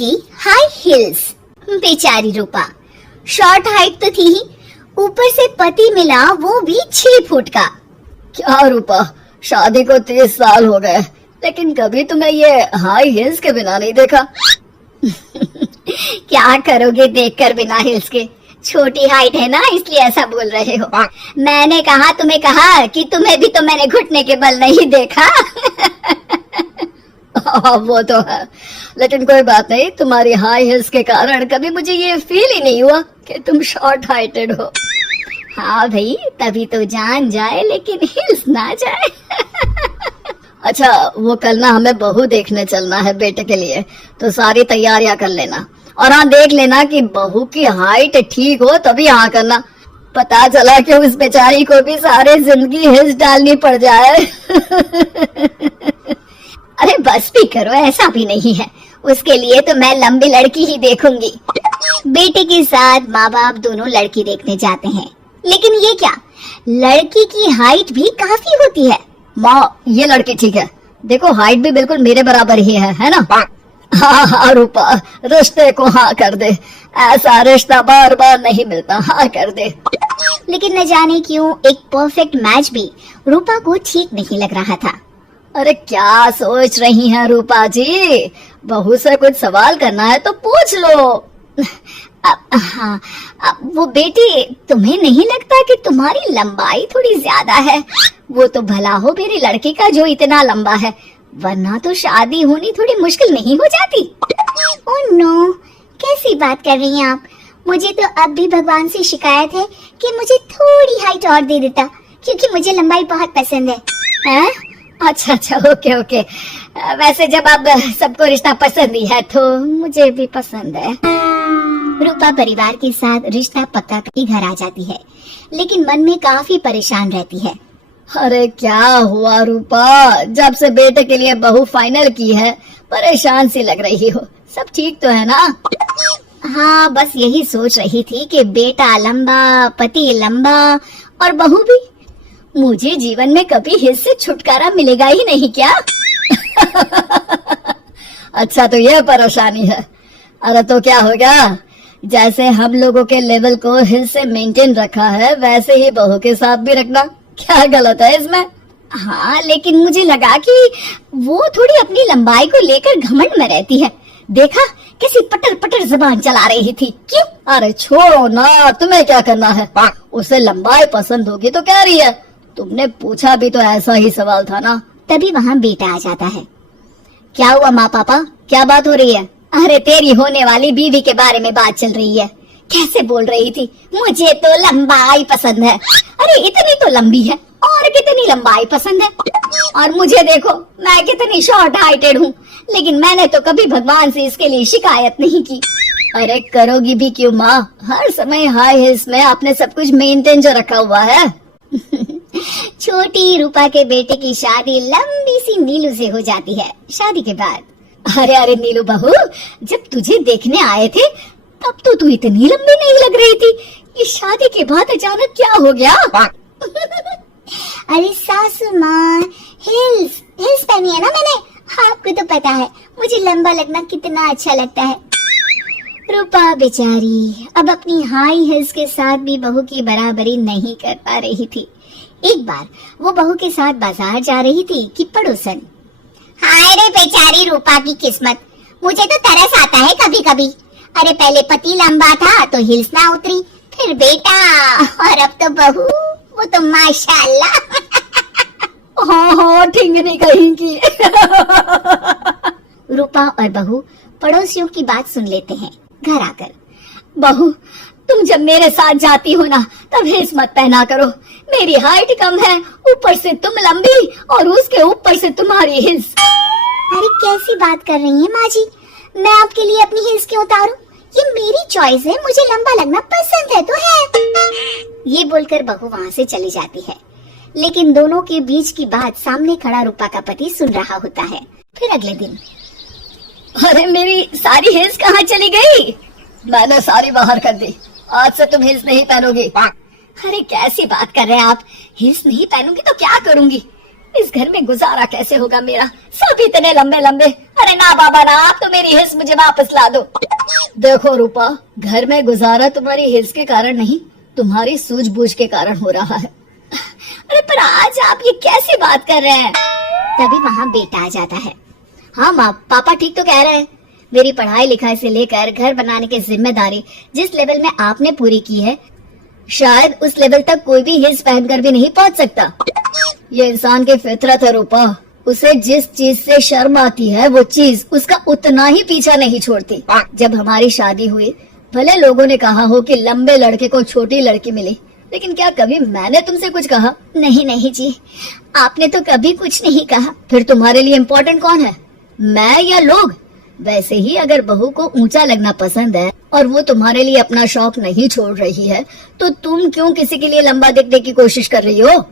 की high heels. बेचारी रूपा, short height तो थी ही, ऊपर से पति मिला वो भी 6 फुट का। क्या रूपा, शादी को 30 साल हो गए, लेकिन कभी तुम्हें ये हाई हिल्स के बिना नहीं देखा। क्या करोगे देखकर बिना हिल्स के? छोटी हाइट है ना, इसलिए ऐसा बोल रहे हो। मैंने कहा, तुम्हें कहा कि तुम्हें भी तो मैंने घुटने के बल नहीं देखा। वो तो है, लेकिन कोई बात नहीं, तुम्हारी हाई हिल्स के कारण कभी मुझे ये फील ही नहीं हुआ कि तुम शॉर्ट हाइटेड हो। हाँ भाई, तभी तो जान जाए लेकिन हिल्स ना जाए। अच्छा, वो कल ना हमें बहू देखने चलना है बेटे के लिए, तो सारी तैयारियां कर लेना। और हाँ, देख लेना कि बहू की हाइट ठीक हो तभी हाँ करना। पता चला कि उस बेचारी को भी सारे जिंदगी हिल्स डालनी पड़ जाए। अरे बस भी करो, ऐसा भी नहीं है। उसके लिए तो मैं लंबी लड़की ही देखूंगी। बेटे के साथ माँ बाप दोनों लड़की देखने जाते हैं, लेकिन ये क्या, लड़की की हाइट भी काफी होती है। माँ, ये लड़की ठीक है, देखो हाइट भी बिल्कुल मेरे बराबर ही है ना? हाँ हाँ रूपा, रिश्ते को हाँ कर दे, ऐसा रिश्ता बार बार नहीं मिलता, हाँ कर दे। लेकिन न जाने क्यों एक परफेक्ट मैच भी रूपा को ठीक नहीं लग रहा था। अरे क्या सोच रही हैं रूपा जी, बहू से कुछ सवाल करना है तो पूछ लो। हाँ, वो बेटी, तुम्हें नहीं लगता कि तुम्हारी लंबाई थोड़ी ज्यादा है? वो तो भला हो मेरी लड़की का जो इतना लंबा है, वरना तो शादी होनी थोड़ी मुश्किल नहीं हो जाती। ओह नो, कैसी बात कर रही हैं आप? मुझे तो अब भी भगवान से शिकायत है कि मुझे थोड़ी हाइट और दे देता, क्योंकि मुझे लंबाई बहुत पसंद है। हैं? अच्छा अच्छा, ओके ओके। वैसे जब अब सबको रिश्ता पसंद ही है तो मुझे भी पसंद है। रूपा परिवार के साथ रिश्ता पक्का करके घर आ जाती है, लेकिन मन में काफी परेशान रहती है। अरे क्या हुआ रूपा, जब से बेटे के लिए बहू फाइनल की है परेशान सी लग रही हो, सब ठीक तो है ना? हाँ, बस यही सोच रही थी कि बेटा लंबा, पति लंबा और बहू भी। मुझे जीवन में कभी हिस्से से छुटकारा मिलेगा ही नहीं क्या? अच्छा, तो यह परेशानी है। अरे तो क्या हो गया, जैसे हम लोगों के लेवल को हिल्स से मेंटेन रखा है, वैसे ही बहू के साथ भी रखना। क्या गलत है इसमें? हाँ, लेकिन मुझे लगा कि वो थोड़ी अपनी लंबाई को लेकर घमंड में रहती है। देखा कैसी पटर पटर जबान चला रही थी। क्यों? अरे छोड़ो ना, तुम्हें क्या करना है? उसे लंबाई पसंद होगी तो कह रही है, तुमने पूछा भी तो ऐसा ही सवाल था ना। तभी वहाँ बेटा आ जाता है। क्या हुआ माँ पापा, क्या बात हो रही है? अरे तेरी होने वाली बीवी के बारे में बात चल रही है। कैसे बोल रही थी, मुझे तो लंबाई पसंद है। अरे इतनी तो लंबी है, और कितनी लंबाई पसंद है। और मुझे देखो, मैं कितनी शॉर्ट हाइटेड हूँ, लेकिन मैंने तो कभी भगवान से इसके लिए शिकायत नहीं की। अरे करोगी भी क्यों माँ, हर समय हाई हिल्स में आपने सब कुछ मेंटेन जो रखा हुआ है। छोटी रूपा के बेटे की शादी लंबी सी नीलू से हो जाती है शादी के बाद। अरे अरे नीलू बहू, जब तुझे देखने आए थे तब तो तू इतनी लंबी नहीं लग रही थी, ये शादी के बाद अचानक क्या हो गया? अरे सासू माँ, हिल्स हिल्स पहनी है ना मैंने, आपको तो पता है मुझे लंबा लगना कितना अच्छा लगता है। रूपा बेचारी अब अपनी हाई हिल्स के साथ भी बहू की बराबरी नहीं कर पा रही थी। एक बार वो बहू के साथ बाजार जा रही थी कि पड़ोसन, हाय रे बेचारी रूपा की किस्मत, मुझे तो तरस आता है कभी कभी। अरे पहले पति लंबा था तो हिल्स ना उतरी, फिर बेटा, और अब तो बहू, वो तो माशाल्लाह। हाँ हाँ, ठीक नहीं कहेंगी। रूपा और बहू पड़ोसियों की बात सुन लेते हैं घर आकर। बहू, तुम जब मेरे साथ जाती हो ना, तब हिल्स मत पहना करो। मेरी हाइट कम है, ऊपर से तुम लंबी, और उसके ऊपर से तुम्हारी हिल्स। अरे कैसी बात कर रही हैं माँ जी, मैं आपके लिए अपनी हिल्स क्यों उतारूं? ये मेरी चॉइस है, मुझे लंबा लगना पसंद है तो है। ये बोलकर बहू वहाँ से चली जाती है, लेकिन दोनों के बीच की बात सामने खड़ा रूपा का पति सुन रहा होता है। फिर अगले दिन, अरे मेरी सारी हिल्स कहाँ चली गई? मैंने सारी बाहर कर दी, आज से तुम हिल्स नहीं पहनोगी। अरे कैसी बात कर रहे हैं आप, हिल्स नहीं पहनूंगी तो क्या करूंगी? इस घर में गुजारा कैसे होगा मेरा, सब इतने लंबे लंबे। अरे ना बाबा ना, आप तो मेरी हिल्स मुझे वापस ला दो। देखो रूपा, घर में गुजारा तुम्हारी हिल्स के कारण नहीं, तुम्हारी सूझबूझ के कारण हो रहा है। अरे पर आज आप ये कैसे बात कर रहे हैं? तभी वहाँ बेटा आ जाता है। हाँ माँ, पापा ठीक तो कह रहे हैं। मेरी पढ़ाई लिखाई से लेकर घर बनाने की जिम्मेदारी जिस लेवल में आपने पूरी की है, शायद उस लेवल तक कोई भी हिल्स पहनकर भी नहीं पहुँच सकता। ये इंसान की फितरत है रूपा, उसे जिस चीज से शर्म आती है वो चीज उसका उतना ही पीछा नहीं छोड़ती। जब हमारी शादी हुई, भले लोगों ने कहा हो कि लंबे लड़के को छोटी लड़की मिली, लेकिन क्या कभी मैंने तुमसे कुछ कहा? नहीं नहीं जी, आपने तो कभी कुछ नहीं कहा। फिर तुम्हारे लिए इम्पोर्टेंट कौन है, मैं या लोग? वैसे ही अगर बहू को ऊंचा लगना पसंद है और वो तुम्हारे लिए अपना शौक नहीं छोड़ रही है, तो तुम क्यों किसी के लिए लंबा दिखने की कोशिश कर रही हो?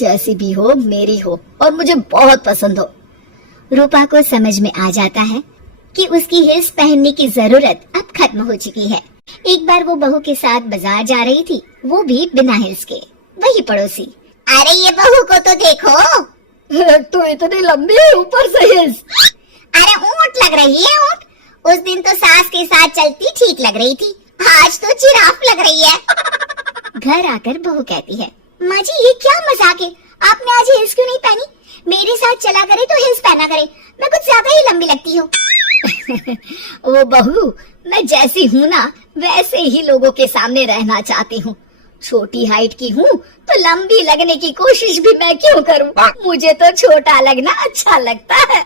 जैसी भी हो, मेरी हो और मुझे बहुत पसंद हो। रूपा को समझ में आ जाता है कि उसकी हिल्स पहनने की जरूरत अब खत्म हो चुकी है। एक बार वो बहू के साथ बाजार जा रही थी, वो भी बिना हिल्स के। वही पड़ोसी, अरे ये बहू को तो देखो, तो इतनी लंबी है, ऊपर से हिल्स। अरे ऊंट लग रही है ऊंट। उस दिन तो सास के साथ चलती ठीक लग रही थी, आज तो जिराफ लग रही है। घर आकर बहू कहती है, माँ जी ये क्या मजाक है, आपने आज हिल्स क्यों नहीं पहनी? मेरे साथ चला करे तो हिल्स पहना करे, मैं कुछ ज्यादा ही लंबी लगती हूँ। ओ बहू, मैं जैसी हूँ ना वैसे ही लोगों के सामने रहना चाहती हूँ। छोटी हाइट की हूँ तो लंबी लगने की कोशिश भी मैं क्यों करूँ? मुझे तो छोटा लगना अच्छा लगता है।